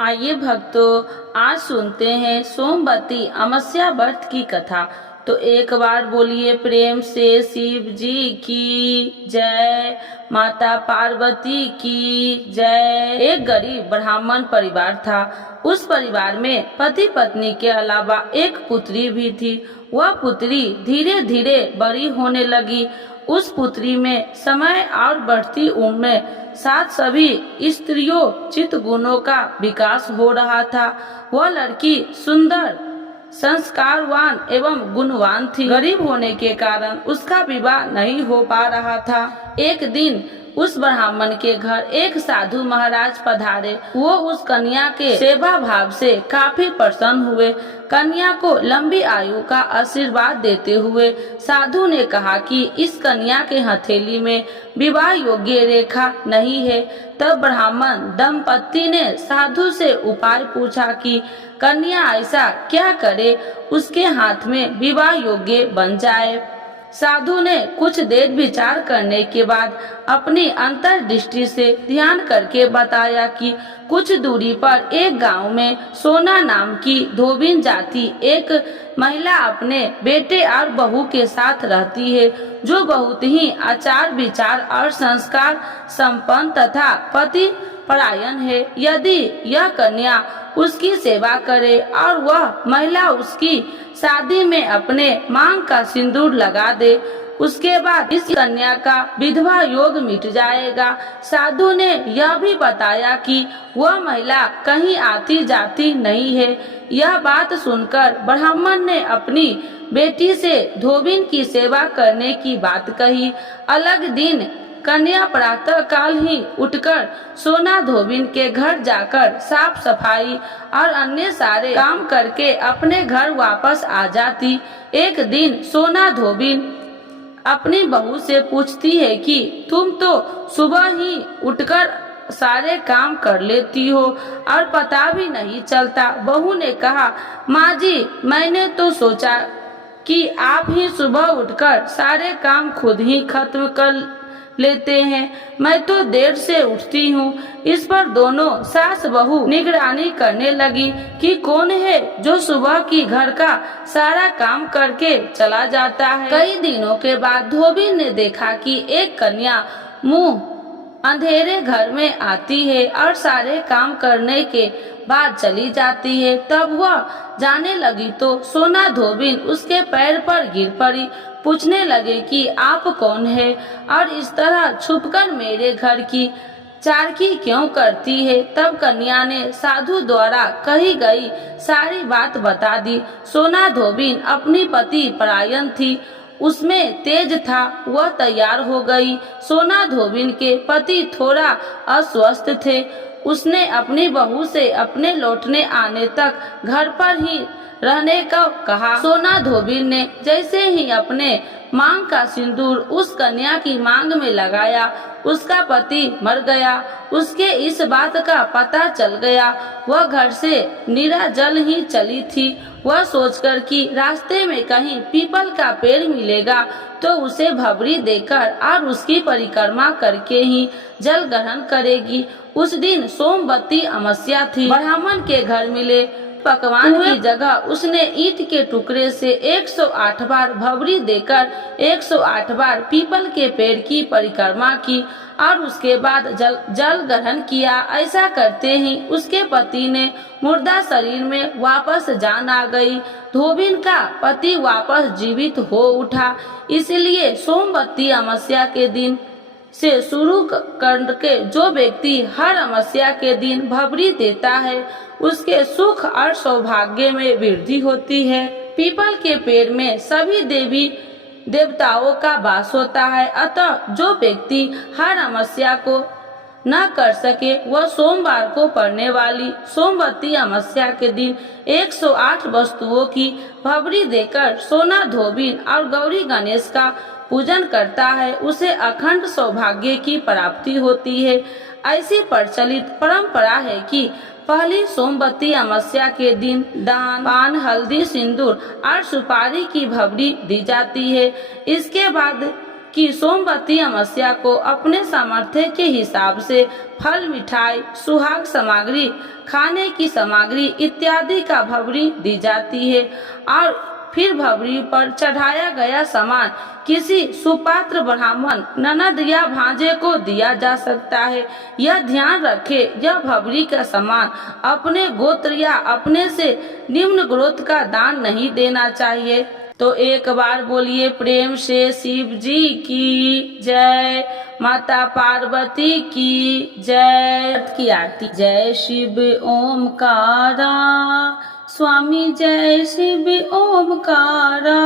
आइए भक्तों, आज सुनते हैं सोमवती अमावस्या व्रत की कथा। तो एक बार बोलिए प्रेम से शिव जी की जय, माता पार्वती की जय। एक गरीब ब्राह्मण परिवार था। उस परिवार में पति पत्नी के अलावा एक पुत्री भी थी। वह पुत्री धीरे धीरे बड़ी होने लगी। उस पुत्री में समय और बढ़ती उम्र में साथ सभी स्त्रियों चित्त गुणों का विकास हो रहा था। वह लड़की सुंदर, संस्कारवान एवं गुणवान थी। गरीब होने के कारण उसका विवाह नहीं हो पा रहा था। एक दिन उस ब्राह्मण के घर एक साधु महाराज पधारे। वो उस कन्या के सेवा भाव से काफी प्रसन्न हुए। कन्या को लंबी आयु का आशीर्वाद देते हुए साधु ने कहा कि इस कन्या के हथेली में विवाह योग्य रेखा नहीं है। तब ब्राह्मण दंपति ने साधु से उपाय पूछा कि कन्या ऐसा क्या करे उसके हाथ में विवाह योग्य बन जाए। साधु ने कुछ देर विचार करने के बाद अपनी अंतर्दृष्टि से ध्यान करके बताया कि कुछ दूरी पर एक गांव में सोना नाम की धोबिन जाति एक महिला अपने बेटे और बहू के साथ रहती है, जो बहुत ही आचार विचार और संस्कार संपन्न तथा पति परायण है। यदि यह कन्या उसकी सेवा करे और वह महिला उसकी शादी में अपने मांग का सिंदूर लगा दे, उसके बाद इस कन्या का विधवा योग मिट जाएगा। साधु ने यह भी बताया कि वह महिला कहीं आती जाती नहीं है। यह बात सुनकर ब्राह्मण ने अपनी बेटी से धोबिन की सेवा करने की बात कही। अलग दिन कन्या प्रातः काल ही उठकर सोना धोबिन के घर जाकर साफ सफाई और अन्य सारे काम करके अपने घर वापस आ जाती। एक दिन सोना धोबिन अपनी बहू से पूछती है कि तुम तो सुबह ही उठकर सारे काम कर लेती हो और पता भी नहीं चलता। बहू ने कहा, माँ जी, मैंने तो सोचा कि आप ही सुबह उठकर सारे काम खुद ही खत्म कर लेते हैं। मैं तो देर से उठती हूँ। इस पर दोनों सास बहू निगरानी करने लगी कि कौन है जो सुबह की घर का सारा काम करके चला जाता है। कई दिनों के बाद धोबी ने देखा कि एक कन्या मुंह अंधेरे घर में आती है और सारे काम करने के बाद चली जाती है। तब वह जाने लगी तो सोना धोबिन उसके पैर पर गिर पड़ी। पूछने लगे कि आप कौन है और इस तरह छुपकर मेरे घर की चारकी क्यों करती है। तब कन्या ने साधु द्वारा कही गई सारी बात बता दी। सोना धोबिन अपनी पति परायण थी, उसमें तेज था। वह तैयार हो गई। सोना धोबिन के पति थोड़ा अस्वस्थ थे। उसने अपनी बहू से अपने लौटने आने तक घर पर ही रहने का कहा। सोना धोबिन ने जैसे ही अपने मांग का सिंदूर उस कन्या की मांग में लगाया, उसका पति मर गया। उसके इस बात का पता चल गया। वह घर से निराजल ही चली थी। वह सोचकर कि रास्ते में कहीं पीपल का पेड़ मिलेगा तो उसे भबरी देकर और उसकी परिक्रमा करके ही जल ग्रहण करेगी। उस दिन सोमवती अमावस्या थी। ब्राह्मण के घर मिले पकवान की जगह उसने ईंट के टुकड़े से 108 बार भबरी देकर 108 बार पीपल के पेड़ की परिक्रमा की और उसके बाद जल ग्रहण किया। ऐसा करते ही उसके पति ने मुर्दा शरीर में वापस जान आ गई। धोबिन का पति वापस जीवित हो उठा। इसलिए सोमवती अमावस्या के दिन से शुरू करके जो व्यक्ति हर अमावस्या के दिन भबरी देता है, उसके सुख और सौभाग्य में वृद्धि होती है। पीपल के पेड़ में सभी देवी देवताओं का वास होता है। अतः जो व्यक्ति हर अमावस्या को न कर सके, वह सोमवार को पड़ने वाली सोमवती अमावस्या के दिन 108 वस्तुओं की भबरी देकर सोना धोबिन और गौरी गणेश का पूजन करता है, उसे अखंड सौभाग्य की प्राप्ति होती है। ऐसी प्रचलित परंपरा है कि पहली सोमवती अमावस्या के दिन दान, पान, हल्दी, सिंदूर और सुपारी की भबरी दी जाती है। इसके बाद कि सोमवती अमावस्या को अपने सामर्थ्य के हिसाब से फल, मिठाई, सुहाग सामग्री, खाने की सामग्री इत्यादि का भवरी दी जाती है और फिर भवरी पर चढ़ाया गया सामान किसी सुपात्र ब्राह्मण, ननद या भांजे को दिया जा सकता है। यह ध्यान रखे, यह भवरी का सामान अपने गोत्र या अपने से निम्न गोत्र का दान नहीं देना चाहिए। तो एक बार बोलिए प्रेम से शिव जी की जय, माता पार्वती की जय। की आरती। जय शिव ओमकारा, स्वामी जय शिव ओमकारा,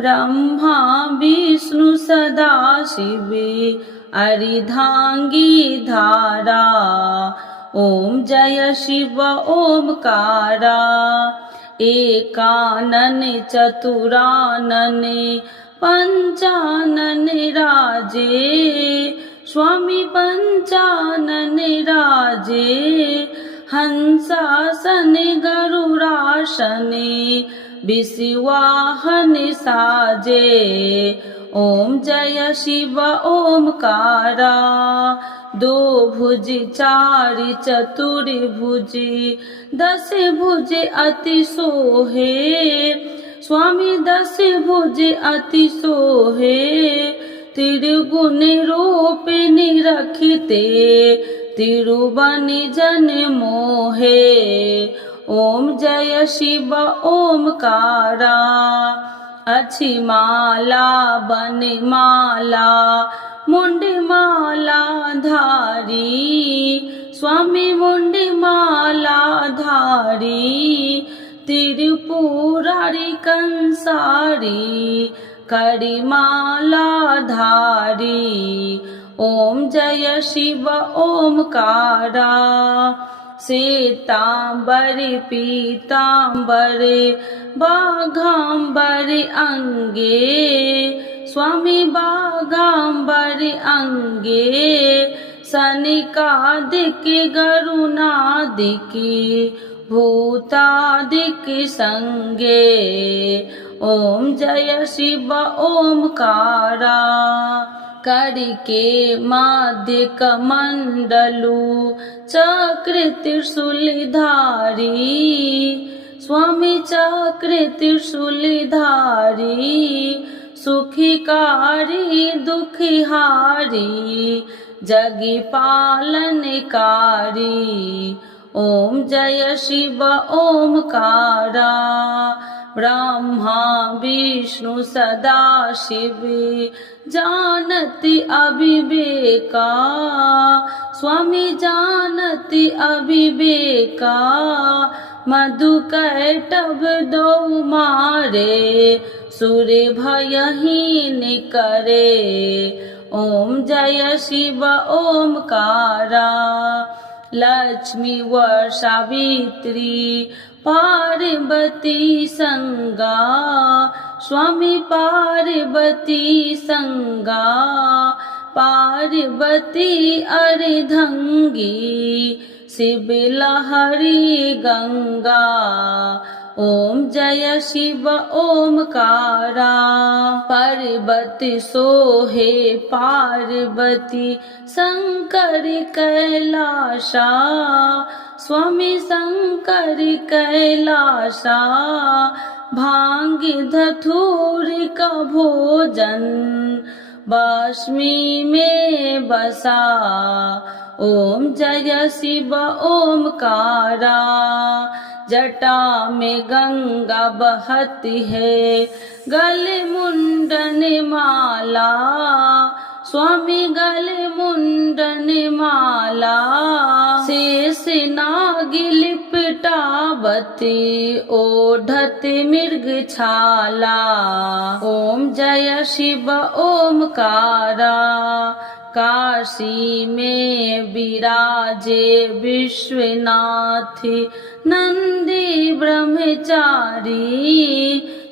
ब्रह्मा विष्णु सदा शिव अर्धांगी धारा। ओम जय शिव ओमकारा, एकानन चतुरानन पंचानन राजे, स्वामी पंचानन राजे, हंसासन गरुड़ासन विषवाहन साजे। ओम जय शिव ओमकारा, दो भुज चारि चतुर्भुज, दस भुज अति सोहे, स्वामी दस भुज अति सोहे, त्रिगुण रूप निरखिते, तिरुवन जन मोहे। ओम जय शिव ओमकारा, अच्छी माला बन माला, मुंडी माला धारी, स्वामी मुंडी माला धारी, त्रिपुरारी कंसारी, करी माला धारी। ओम जय शिव ओमकारा, श्वेतांबर पीतांबर बाघांबर अंगे, स्वामी बाघांबर अंगे, सनिकादिक गरुणादिक भूतादिक संगे। ओम जय शिव ओमकारा, करके माध्य कमंडलु चक्र त्रिशूलधारी, स्वामी चक्र त्रिशूलधारी, सुखिकारी दुखिहारी, जगी पालनकारी। ओम जय शिव ओमकारा, ब्रह्मा विष्णु सदा शिव जानति अविवेका, स्वामी जानति अविवेका, मधुकैटभ दो मारे, सूर्य भयहीन करे। ओम जय शिव ओमकारा, लक्ष्मी व सावित्री पार्वती संगा, स्वामी पार्वती संगा, पार्वती अर्धंगी, शिव लहरी गंगा। ओम जय शिव ओमकारा, पार्वती सोहे पार्वती, शंकर कैलासा, स्वामी शंकर कैलासा, भांग धतूर का भोजन बाष्मी में बसा। ओम जय शिव ओमकारा, जटा में गंगा बहती है, गले मुंडन माला, स्वामी गले मुंडन माला, शेष नाग लिपटावती, ओढ़त मृग छाला। ओम जय शिव ओमकारा, काशी में विराजे विश्वनाथ, नंदी ब्रह्मचारी,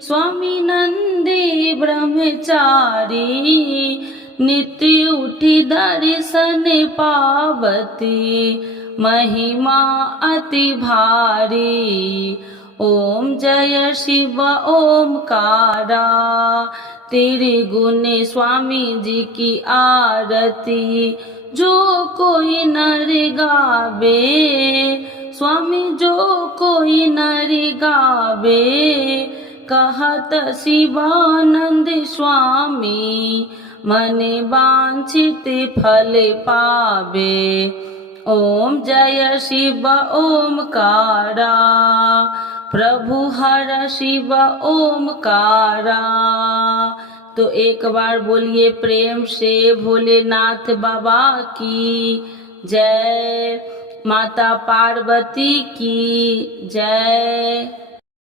स्वामी नंदी ब्रह्मचारी, नित्य उठी दर्शन पावती, महिमा अति भारी। ओम जय शिव ओमकारा, तेरे गुण स्वामी जी की आरती जो कोई नर गावे, स्वामी जो कोई नर गावे, कहत शिवानंद स्वामी मन वांछित फल पावे। ओम जय शिव ओमकारा, प्रभु हर शिव ओमकारा। तो एक बार बोलिए प्रेम से भोलेनाथ बाबा की जय, माता पार्वती की जय।